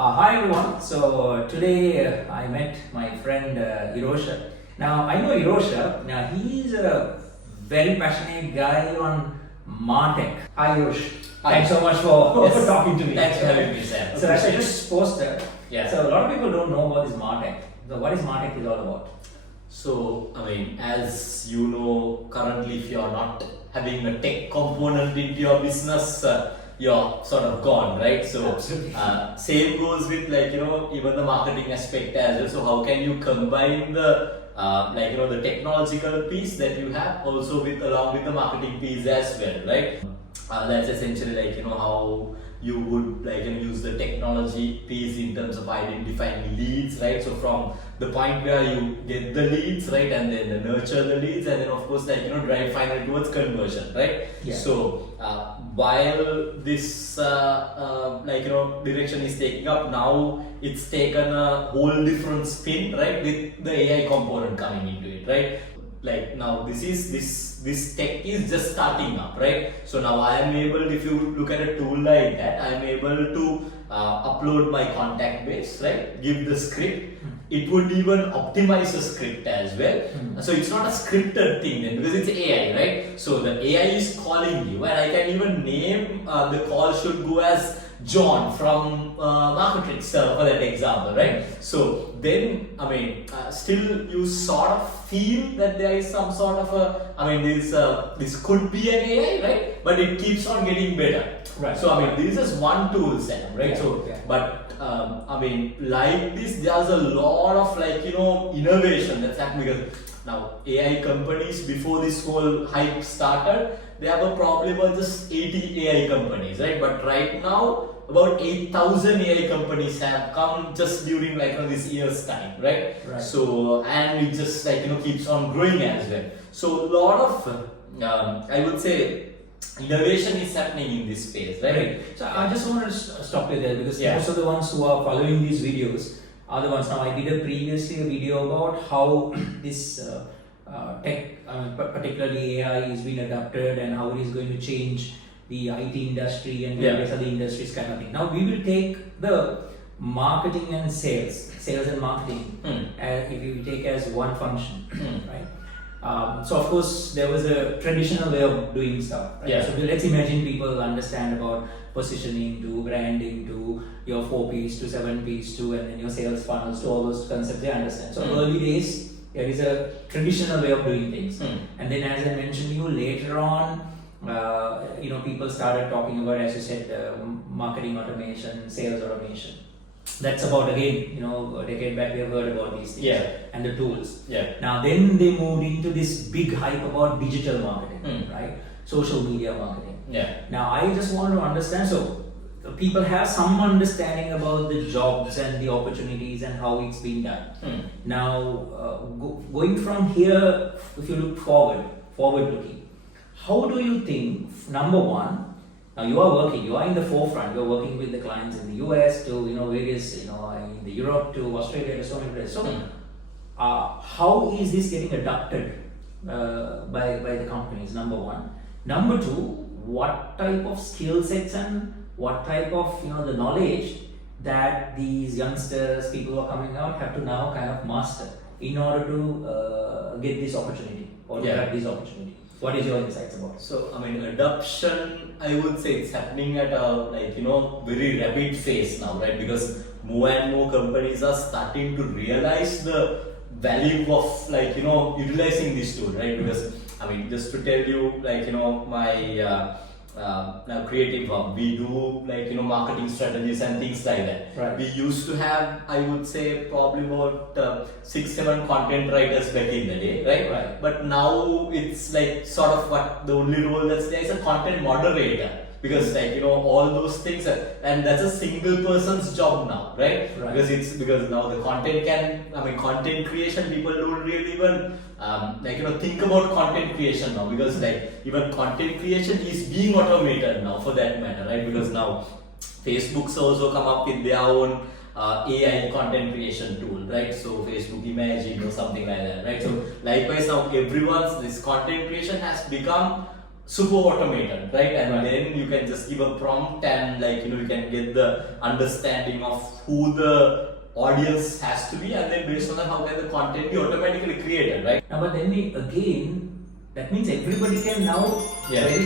Hi everyone. So today I met my friend Irosha. Now I know Irosha. Now he's a very passionate guy on Martech. Hi Irosha. Hi. Thanks so much for talking to me. Thanks for having me, Sam. So as I just posted, Yeah. so a lot of people don't know what is Martech. So what is Martech is all about? So, as you know, currently if you're not having a tech component into your business, you're sort of gone, right? So, Absolutely. same goes with even the marketing aspect as well. So, how can you combine the technological piece that you have also along with the marketing piece as well, right? That's essentially how you would use the technology piece in terms of identifying leads, right? So from the point where you get the leads, right, and then nurture the leads, and then of course drive finally towards conversion, right? Yeah. So while this direction is taking up, now it's taken a whole different spin, right, with the AI component coming into it, right? Like now this tech is just starting up, right? So now I am able, if you look at a tool like that, I am able to upload my contact base, right, give the script. It would even optimize the script as well. So it's not a scripted thing then, because it's AI, right? So the AI is calling you, and I can even name the call should go as John from Martech for that example, right? So then, still you sort of feel that there is some sort of this could be an AI, right? But it keeps on getting better. Right. So this is one tool set, right? Yeah, So, yeah. but like this, there's a lot of innovation that's happening, because now AI companies, before this whole hype started, they have probably about just 80 AI companies, right? But right now, about 8,000 AI companies have come just during this year's time, right? Right. So, and it just keeps on growing as well. So a lot of I would say innovation is happening in this space, right? Right. So I just want to stop you there, because Yeah. most of the ones who are following these videos are the ones. Now I did previously a video about how this tech, particularly AI, is being adapted and how it is going to change the IT industry and various other industries kind of thing. Now we will take the marketing and sales and marketing, if you take as one function, right? So of course there was a traditional way of doing stuff, right? Yeah. So let's imagine people understand about positioning to branding to your 4Ps to 7Ps to, and then your sales funnels to all those concepts they understand. So early days there is a traditional way of doing things, and then as I mentioned you later on, people started talking about, as you said, marketing automation, sales automation. That's about, again, a decade back we have heard about these things, Yeah. and the tools. Yeah. Now then they moved into this big hype about digital marketing, right? Social media marketing. Yeah. Now I just want to understand, so people have some understanding about the jobs and the opportunities and how it's being done. Now going from here, if you look forward looking, how do you think, number one, now you are in the forefront, you're working with the clients in the US to various in the Europe to Australia to so many places. So how is this getting adopted by the companies, number one? Number two, what type of skill sets and what type of the knowledge that these youngsters, people who are coming out, have to now kind of master in order to get this opportunity or to have this opportunity? What is your insights about it? So adoption, I would say it's happening at a very rapid phase now, right? Because more and more companies are starting to realize the value of utilizing this tool, right? Because just to tell you, my now creative work, we do marketing strategies and things like that. Right. We used to have, I would say, probably about 6-7 content writers back in the day, right? Right. But now it's sort of what the only role that's there is a content moderator, because all those things and that's a single person's job now, right? Right. Because now the content content creation, people don't really even think about content creation now, because even content creation is being automated now, for that matter, right? Because now Facebook's also come up with their own AI content creation tool, right? So Facebook Imagine or something like that, right? So likewise now everyone's this content creation has become super automated, right? And then you can just give a prompt and you can get the understanding of who the audience has to be, and then based on that, how can the content be automatically created, right? Now, but then again, that means everybody can now very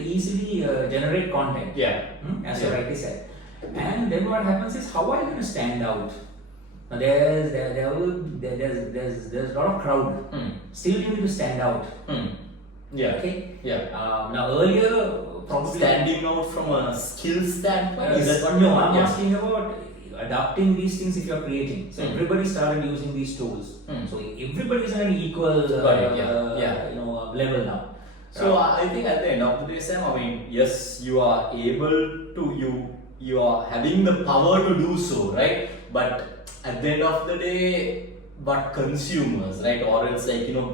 easily generate content. As you rightly said. And then what happens is, how are you going to stand out? Now there's a lot of crowd. Still you need to stand out. Okay. Now earlier, probably standing out from a skill standpoint. Is that one? No, I'm asking about adapting these things if you're creating. So everybody started using these tools. So everybody's on an equal level now. So I think at the end of the day, Sam, I mean, yes, you are able to you are having the power to do so, right? But at the end of the day, but consumers, right, or else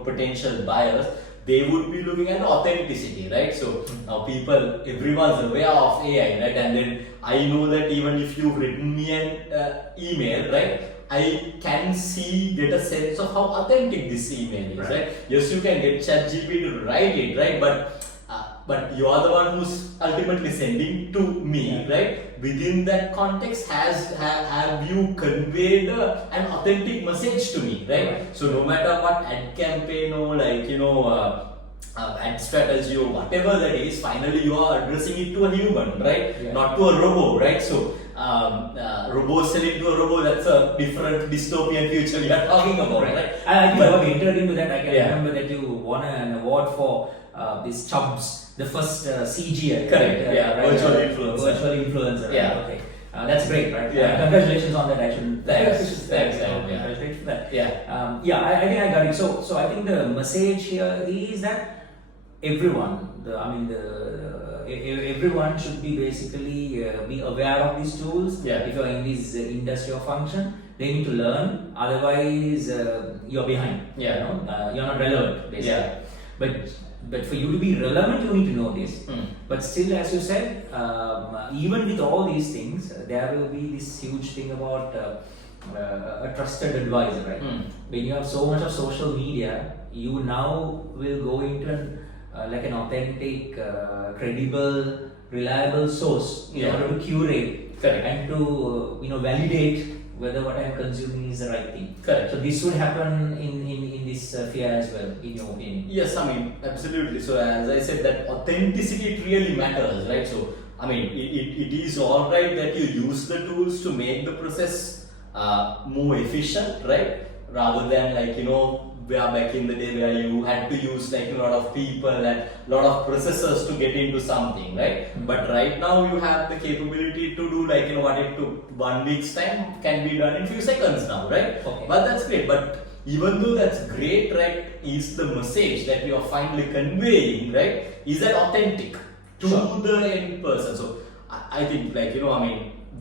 potential buyers, they would be looking at authenticity, right? So now everyone's aware of AI, right? And then I know that even if you've written me an email, right, I can get a sense of how authentic this email is, right? Yes, you can get ChatGPT to write it, right? But you are the one who's ultimately sending to me, right? Within that context, have you conveyed an authentic message to me, right? So no matter what ad campaign or ad strategy or whatever that is, finally you are addressing it to a human, right? Not to a robot, right? So robot selling to a robot, that's a different dystopian future we are talking about, right? I think I got entered into that. I can remember that you won an award for this Chubbs, the first CGI. Correct. Virtual influencer. Right? Okay. That's great, right? Congratulations on that action. Thanks. Congratulations for that. I think I got it. So I think the message here is that everyone, everyone should be basically be aware of these tools. If you're in this industry or function, they need to learn. Otherwise, you're behind. You're not relevant, basically. But for you to be relevant, you need to know this. But still, as you said, even with all these things, there will be this huge thing about a trusted advisor, right? When you have so much of social media, you now will go into an authentic, credible, reliable source in order to curate and to validate whether what I'm consuming is the right thing. So this would happen in this sphere as well, in your opinion? Yes, I mean, absolutely. So as I said, that authenticity really matters, right? So I mean, it is all right that you use the tools to make the process more efficient, right? Rather than where back in the day where you had to use a lot of people and a lot of processors to get into something, right? But right now you have the capability to do what it took 1 week's time can be done in few seconds now, right? But that's great. But even though that's great, right, is the message that you are finally conveying, right, is that authentic to the end person? So I think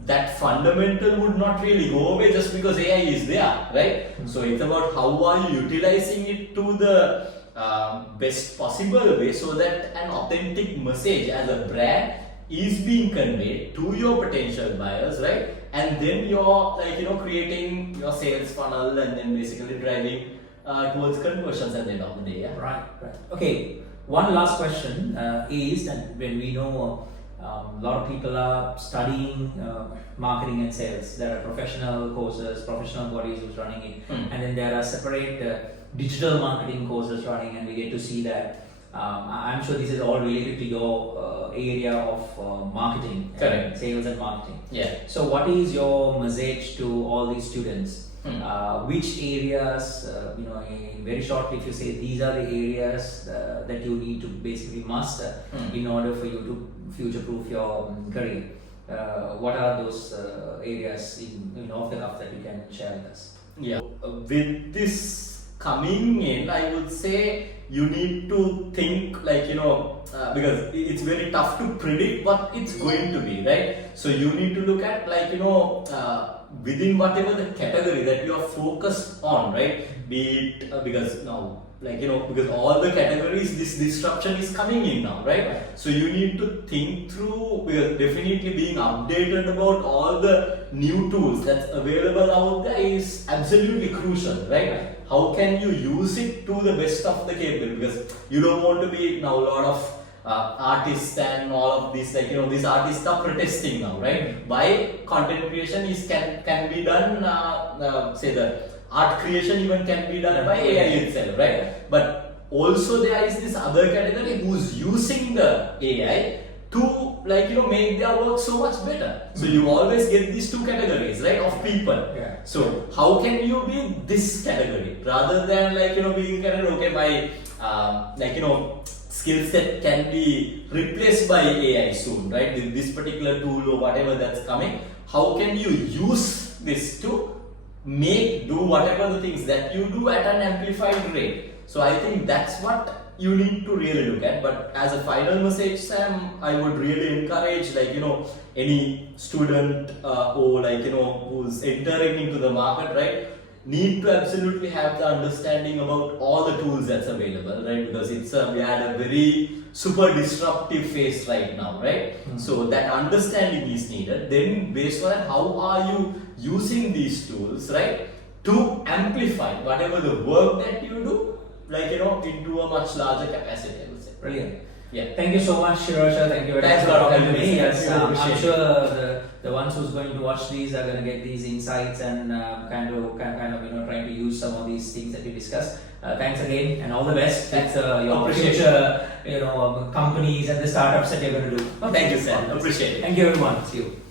that fundamental would not really go away just because AI is there, right? So it's about how are you utilizing it to the best possible way so that an authentic message as a brand is being conveyed to your potential buyers, right? And then you're creating your sales funnel and then basically driving towards conversions at the end of the day. Right. Okay. One last question is that when we know a lot of people are studying marketing and sales. There are professional courses, professional bodies who's running it, and then there are separate digital marketing courses running, and we get to see that. I'm sure this is all related to your area of marketing, sales and marketing. So, what is your message to all these students? Which areas, in very shortly, if you say these are the areas that you need to basically master in order for you to future-proof your career. What are those areas off the cuff that you can share with us? With this coming in, I would say you need to think because it's very tough to predict what it's going to be, right? So you need to look at within whatever the category that you are focused on, right? Be it because now like because all the categories, this disruption is coming in now, right? So you need to think through, because definitely being updated about all the new tools that's available out there is absolutely crucial, right? How can you use it to the best of the capability? Because you don't want to be now a lot of artists and all of these, like these artists are protesting now, right? By content creation is can be done, say the art creation even can be done by AI itself, right? But also there is this other category who's using the AI to make their work so much better. So you always get these two categories, right, of people. Yeah. So how can you be this category rather than being category, okay, my skill set can be replaced by AI soon, right? With this particular tool or whatever that's coming, how can you use this to do whatever the things that you do at an amplified rate? So I think that's what you need to really look at. But as a final message, Sam, I would really encourage any student or who's entering into the market, right, need to absolutely have the understanding about all the tools that's available, right? Because we had a very super disruptive phase right now, right? So that understanding is needed. Then based on that, how are you using these tools, right, to amplify whatever the work that you do, into a much larger capacity, I would say. Brilliant. Yeah. Thank you so much, Irosha. Thank you very Thanks much a lot for for talking to having me. me. Yes, I I'm appreciate sure the ones who's going to watch these are going to get these insights and kind of trying to use some of these things that we discussed. Thanks again and all the best. Thanks your future companies and the startups that you're going to do. Thank you, Sam. Appreciate it. Thank you, everyone. See you.